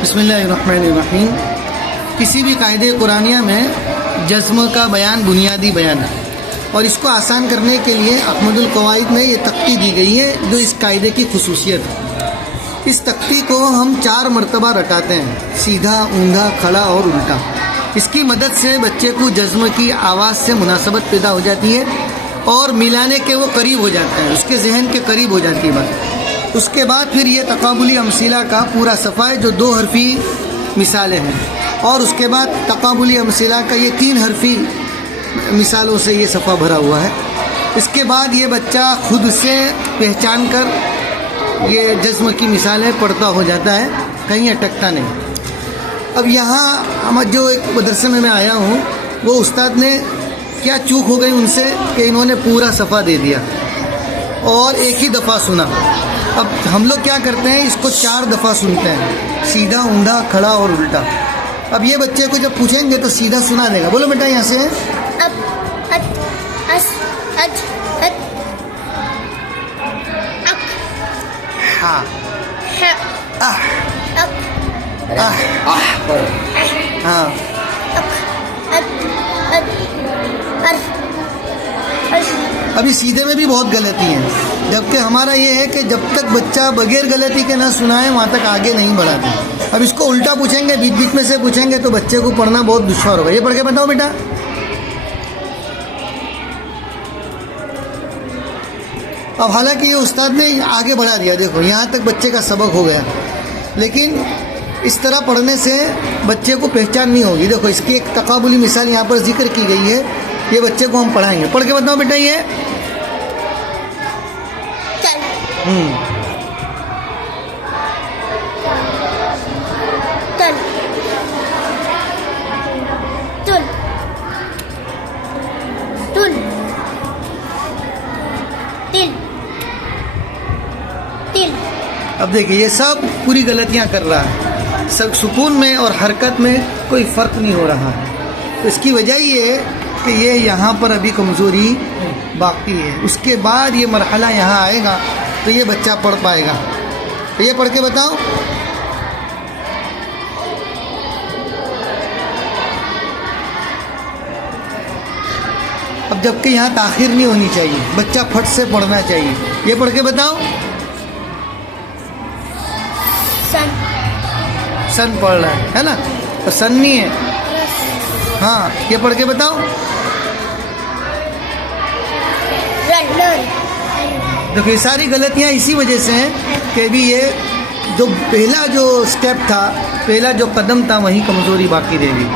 बिस्मिल्लाहिर्रहमानिर्रहीम। किसी भी कायदे कुरानिया में जज़्म का बयान बुनियादी बयान है और इसको आसान करने के लिए अहमदुल कवाइद में ये तख्ती दी गई है जो इस कायदे की खुसूसियत है। इस तख्ती को हम 4 मरतबा रटाते हैं, सीधा, ऊंधा, खड़ा और उल्टा। इसकी मदद से बच्चे को जज़्म की आवाज़ से मुनासबत पैदा हो जाती है और मिलाने के वो करीब हो जाता है, उसके जहन के करीब हो जाती है बात। उसके बाद फिर ये तकाबुली अमसीला का पूरा सफ़ा है जो 2 हरफी मिसालें हैं और उसके बाद तकाबुली अमसीला का ये 3 हरफी मिसालों से ये सफ़ा भरा हुआ है। इसके बाद ये बच्चा खुद से पहचान कर ये जज़्म की मिसालें पढ़ता हो जाता है, कहीं अटकता नहीं। अब यहाँ हम जो एक मदरसे में मैं आया हूँ, वो उस्ताद ने क्या चूक हो गई उनसे कि इन्होंने पूरा सफ़ा दे दिया और एक ही दफ़ा सुना। अब हम लोग क्या करते हैं, इसको 4 दफ़ा सुनते हैं, सीधा, ऊंधा, खड़ा और उल्टा। अब ये बच्चे को जब पूछेंगे तो सीधा सुना देगा। बोलो बेटा यहाँ से अब, अत, अस, अज, अत, अक, हाँ, है, आह, अक, आह, हाँ, अक, अत, अत, अर, अश। अभी सीधे में भी बहुत गलती है, जबकि हमारा ये है कि जब तक बच्चा बगैर गलती के ना सुनाए वहाँ तक आगे नहीं बढ़ाते। अब इसको उल्टा पूछेंगे, बीच बीच में से पूछेंगे तो बच्चे को पढ़ना बहुत दुश्वार होगा। ये पढ़ के बताओ बेटा। अब हालांकि ये उस्ताद ने आगे बढ़ा दिया, देखो यहाँ तक बच्चे का सबक हो गया, लेकिन इस तरह पढ़ने से बच्चे को पहचान नहीं होगी। देखो इसकी एक तकाबुली मिसाल यहाँ पर जिक्र की गई है, ये बच्चे को हम पढ़ाएंगे। पढ़ के बताओ बेटा। ये तल, तल, तुल, तुल, तिल, तिल। अब देखिए ये सब पूरी गलतियां कर रहा है, सब सुकून में और हरकत में कोई फ़र्क नहीं हो रहा है। तो इसकी वजह ये है कि ये यहाँ पर अभी कमज़ोरी बाकी है। उसके बाद ये मरहला यहाँ आएगा तो ये बच्चा पढ़ पाएगा। तो ये पढ़ के बताओ। अब जबकि यहाँ ताख़ीर नहीं होनी चाहिए, बच्चा फट से पढ़ना चाहिए। ये पढ़ के बताओ। सन, सन पढ़ रहा है ना, तो सन नहीं है। हाँ, ये पढ़ के बताओ। Run, run. देखो ये सारी गलतियाँ इसी वजह से हैं कि अभी ये जो पहला जो स्टेप था, पहला जो कदम था, वहीं कमज़ोरी बाकी रह गई।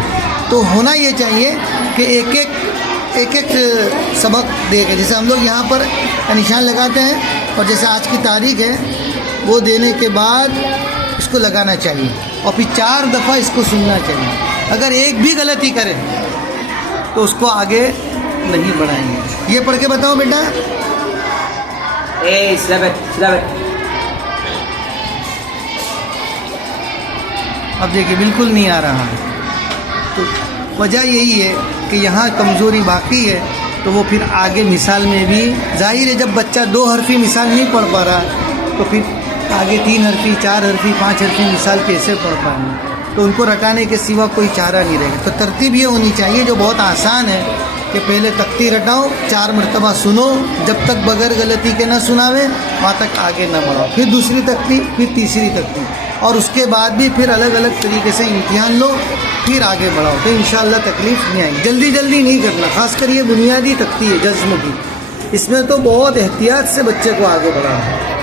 तो होना ये चाहिए कि एक एक सबक दे के, जैसे हम लोग यहाँ पर निशान लगाते हैं और जैसे आज की तारीख है वो देने के बाद इसको लगाना चाहिए और फिर 4 दफ़ा इसको सुनना चाहिए। अगर एक भी गलती करें तो उसको आगे नहीं बढ़ाएंगे। ये पढ़ के बताओ बेटा। अब देखिए बिल्कुल नहीं आ रहा है, तो वजह यही है कि यहाँ कमज़ोरी बाकी है। तो वो फिर आगे मिसाल में भी जाहिर है, जब बच्चा 2 हरफी मिसाल नहीं पढ़ पा रहा तो फिर आगे 3 हरफी, 4 हरफी, 5 हरफी मिसाल कैसे पढ़ पाएंगे। तो उनको रटाने के सिवा कोई चारा नहीं रहेगा। तो तरतीब ये होनी चाहिए जो बहुत आसान है कि पहले तख्ती रटाओ, 4 मरतबा सुनो, जब तक बगैर गलती के ना सुनावे वहाँ तक आगे ना बढ़ाओ, फिर दूसरी तख्ती, फिर तीसरी तख्ती, और उसके बाद भी फिर अलग अलग तरीके से इम्तिहान लो, फिर आगे बढ़ाओ। तो इंशाअल्लाह तकलीफ़ नहीं आएगी। जल्दी जल्दी नहीं करना, खासकर ये बुनियादी तख्ती है जज़्म की, इसमें तो बहुत एहतियात से बच्चे को आगे बढ़ाना है।